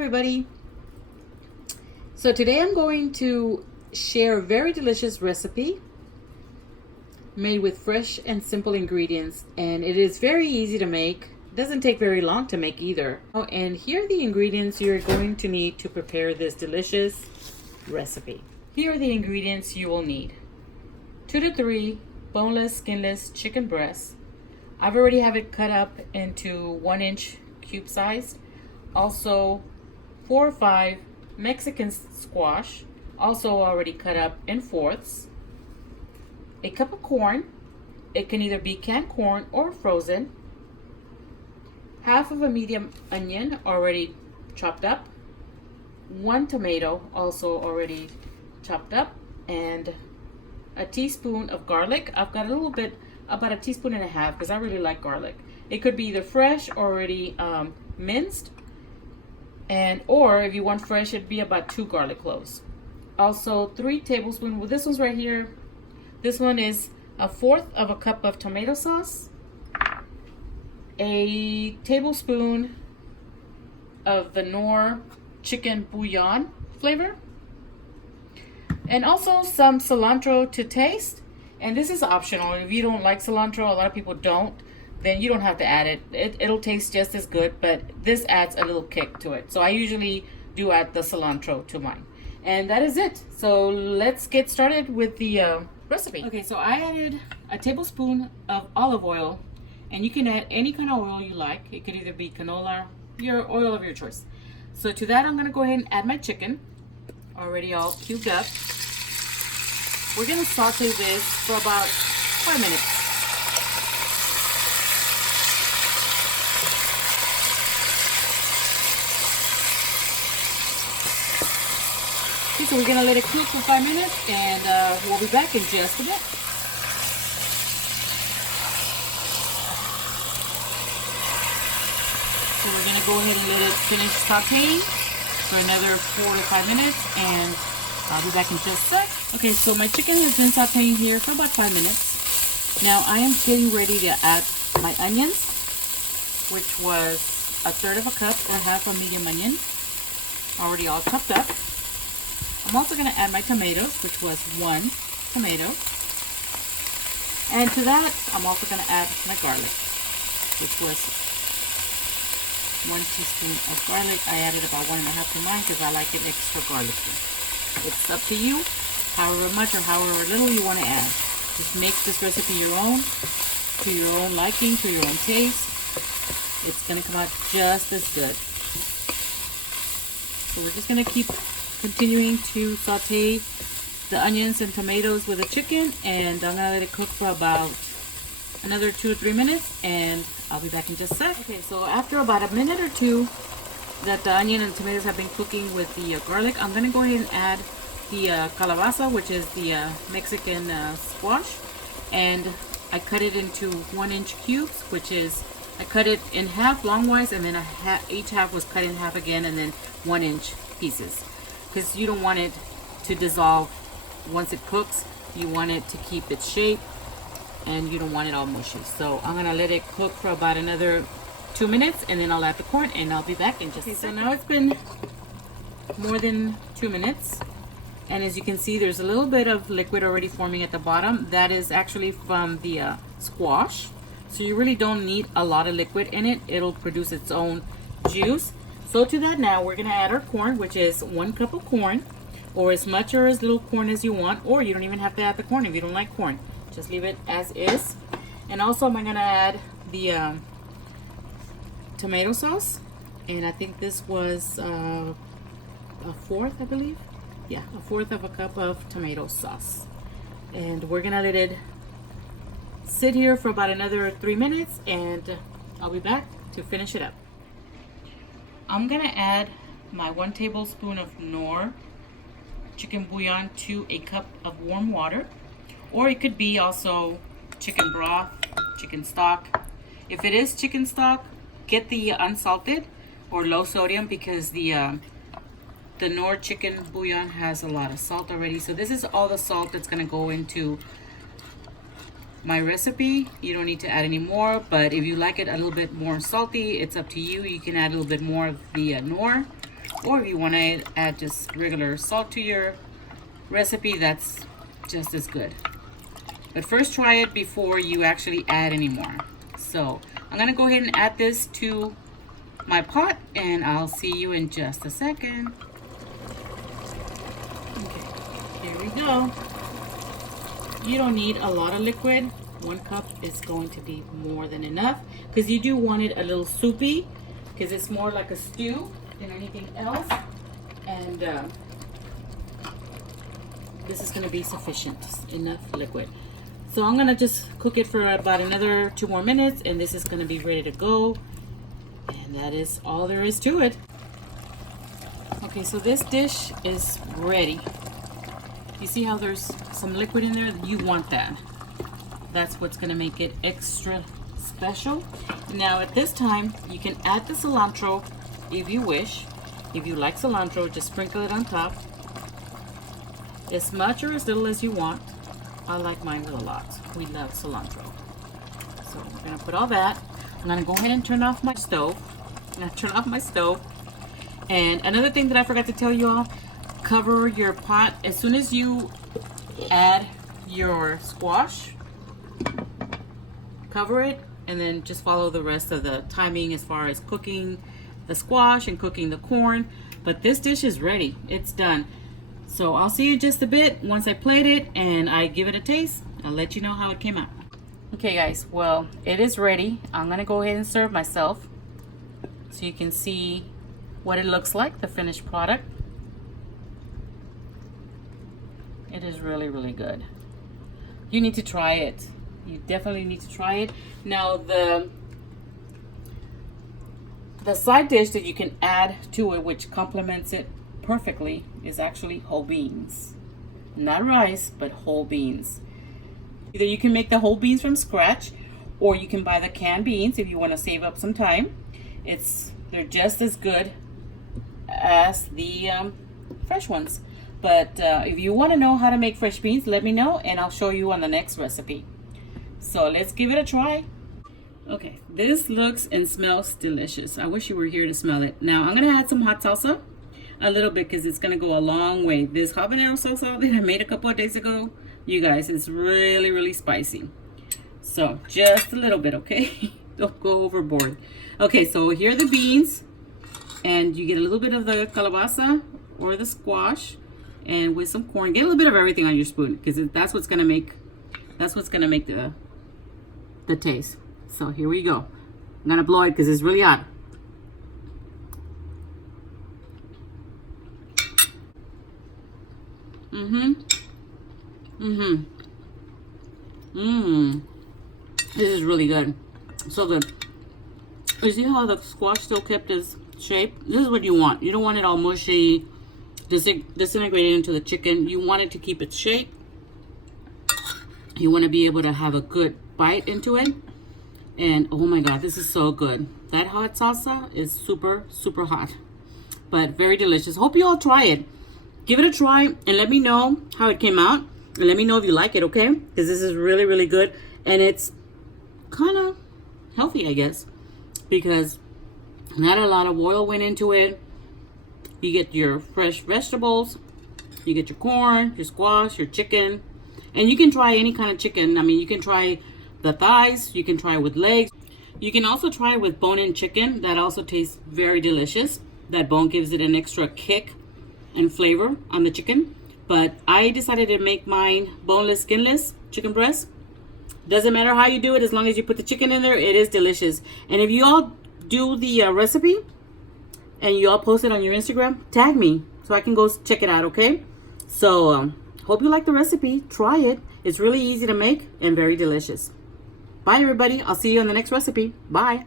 everybody. So today I'm going to share a very delicious recipe made with fresh and simple ingredients, and it is very easy to make. It doesn't take very long to make either. Oh, and here are the ingredients you're going to need to prepare this delicious recipe. Here are the ingredients you will need. 2 to 3 boneless, skinless chicken breasts. I've already have it cut up into 1-inch cube size. Also 4 or 5 Mexican squash, also already cut up in fourths. A cup of corn. It can either be canned corn or frozen. Half of a medium onion already chopped up. 1 tomato also already chopped up, and a teaspoon of garlic. I've got a little bit, about a teaspoon and a half, because I really like garlic. It could be either fresh or already minced, and or if you want fresh, it'd be about 2 garlic cloves. Also 3 tablespoons. Well, this one's right here. This one is 1/4 of a cup of tomato sauce, a tablespoon of the Knorr Chicken bouillon flavor, and also some cilantro to taste. And this is optional. If you don't like cilantro, a lot of people don't, then you don't have to add it. It'll taste just as good, but this adds a little kick to it. So I usually do add the cilantro to mine. And that is it. So let's get started with the recipe. Okay, so I added a tablespoon of olive oil, and you can add any kind of oil you like. It could either be canola, your oil of your choice. So to that, I'm gonna go ahead and add my chicken, already all cubed up. We're gonna saute this for about 5 minutes. Okay, so we're gonna let it cook for 5 minutes, and we'll be back in just a bit. So we're gonna go ahead and let it finish sauteing for another 4 to 5 minutes, and I'll be back in just a sec. Okay, so my chicken has been sauteing here for about 5 minutes. Now I am getting ready to add my onions, which was 1/3 of a cup or half a medium onion, already all chopped up. I'm also going to add my tomatoes, which was 1 tomato. And to that, I'm also going to add my garlic, which was 1 teaspoon of garlic. I added about 1.5 to mine because I like it extra garlicky. It's up to you, however much or however little you want to add. Just make this recipe your own, to your own liking, to your own taste. It's going to come out just as good. So we're just going to keep continuing to saute the onions and tomatoes with the chicken, and I'm gonna let it cook for about another 2 or 3 minutes, and I'll be back in just a sec. Okay, so after about a minute or 2 that the onion and tomatoes have been cooking with the garlic, I'm gonna go ahead and add the calabasa, which is the Mexican squash, and I cut it into 1-inch cubes, which is, I cut it in half longwise, and then each half was cut in half again, and then 1-inch pieces. Because you don't want it to dissolve once it cooks. You want it to keep its shape, and you don't want it all mushy. So I'm gonna let it cook for about another 2 minutes, and then I'll add the corn, and I'll be back in just a second. So now it's been more than 2 minutes, and as you can see, there's a little bit of liquid already forming at the bottom. That is actually from the squash. So you really don't need a lot of liquid in it. It'll produce its own juice. So to that, now we're gonna add our corn, which is 1 cup of corn, or as much or as little corn as you want, or you don't even have to add the corn if you don't like corn. Just leave it as is. And also I'm gonna add the tomato sauce, and I think this was a 1/4, I believe. Yeah, a 1/4 of a cup of tomato sauce. And we're gonna let it sit here for about another 3 minutes, and I'll be back to finish it up. I'm gonna add my 1 tablespoon of Knorr chicken bouillon to a cup of warm water, or it could be also chicken broth, chicken stock. If it is chicken stock, get the unsalted or low sodium, because the Knorr chicken bouillon has a lot of salt already. So this is all the salt that's gonna go into my recipe. You don't need to add any more, but if you like it a little bit more salty, it's up to you. You can add a little bit more of the Knorr, Or if you want to add just regular salt to your recipe, that's just as good. But first try it before you actually add any more. So I'm gonna go ahead and add this to my pot, and I'll see you in just a second. Okay, here we go. You don't need a lot of liquid. 1 cup is going to be more than enough, because you do want it a little soupy, because it's more like a stew than anything else. And this is going to be sufficient, enough liquid. So I'm going to just cook it for about another 2 more minutes, and this is going to be ready to go. And that is all there is to it. Okay, so this dish is ready. You see how there's some liquid in there? You want that. That's what's going to make it extra special. Now at this time, you can add the cilantro if you wish. If you like cilantro, just sprinkle it on top. As much or as little as you want. I like mine with a lot. We love cilantro. So we're going to put all that. I'm going to go ahead and turn off my stove. I'm going to turn off my stove. And another thing that I forgot to tell you all, cover your pot as soon as you add your squash. Cover it, and then just follow the rest of the timing as far as cooking the squash and cooking the corn. But this dish is ready. It's done. So I'll see you just a bit once I plate it and I give it a taste. I'll let you know how it came out. Okay guys, well, it is ready. I'm gonna go ahead and serve myself so you can see what it looks like, the finished product. It is really, really good. You need to try it. You definitely need to try it. Now the side dish that you can add to it, which complements it perfectly, is actually whole beans. Not rice, but whole beans. Either you can make the whole beans from scratch, or you can buy the canned beans if you want to save up some time. They're just as good as the fresh ones. But if you want to know how to make fresh beans, let me know and I'll show you on the next recipe. So let's give it a try. Okay, this looks and smells delicious. I wish you were here to smell it. Now I'm gonna add some hot salsa, a little bit, because it's gonna go a long way. This habanero salsa that I made a couple of days ago, you guys, it's really, really spicy. So just a little bit, okay? Don't go overboard. Okay, so here are the beans, and you get a little bit of the calabasa or the squash, and with some corn. Get a little bit of everything on your spoon, because that's what's gonna make the taste. So here we go. I'm gonna blow it because it's really hot. This is really good. So good. You see how the squash still kept its shape? This is what you want. You don't want it all mushy, disintegrated into the chicken. You want it to keep its shape. You want to be able to have a good bite into it. And oh my god, this is so good. That hot salsa is super, super hot, but very delicious. Hope you all try it. Give it a try and let me know how it came out. And let me know if you like it, okay? Because this is really, really good. And it's kind of healthy, I guess, because not a lot of oil went into it. You get your fresh vegetables. You get your corn, your squash, your chicken. And you can try any kind of chicken. I mean, you can try the thighs. You can try with legs. You can also try with bone-in chicken. That also tastes very delicious. That bone gives it an extra kick and flavor on the chicken. But I decided to make mine boneless, skinless chicken breast. Doesn't matter how you do it, as long as you put the chicken in there, it is delicious. And if you all do the recipe and you all post it on your Instagram, tag me so I can go check it out, okay? So hope you like the recipe. Try it. It's really easy to make and very delicious. Bye everybody. I'll see you on the next recipe. Bye.